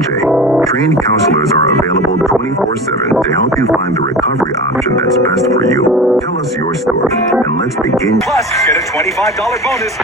J. Trained counselors are available 24/7 to help you find the recovery option that's best for you. Tell us your story, and let's begin. Plus, get a $25 bonus.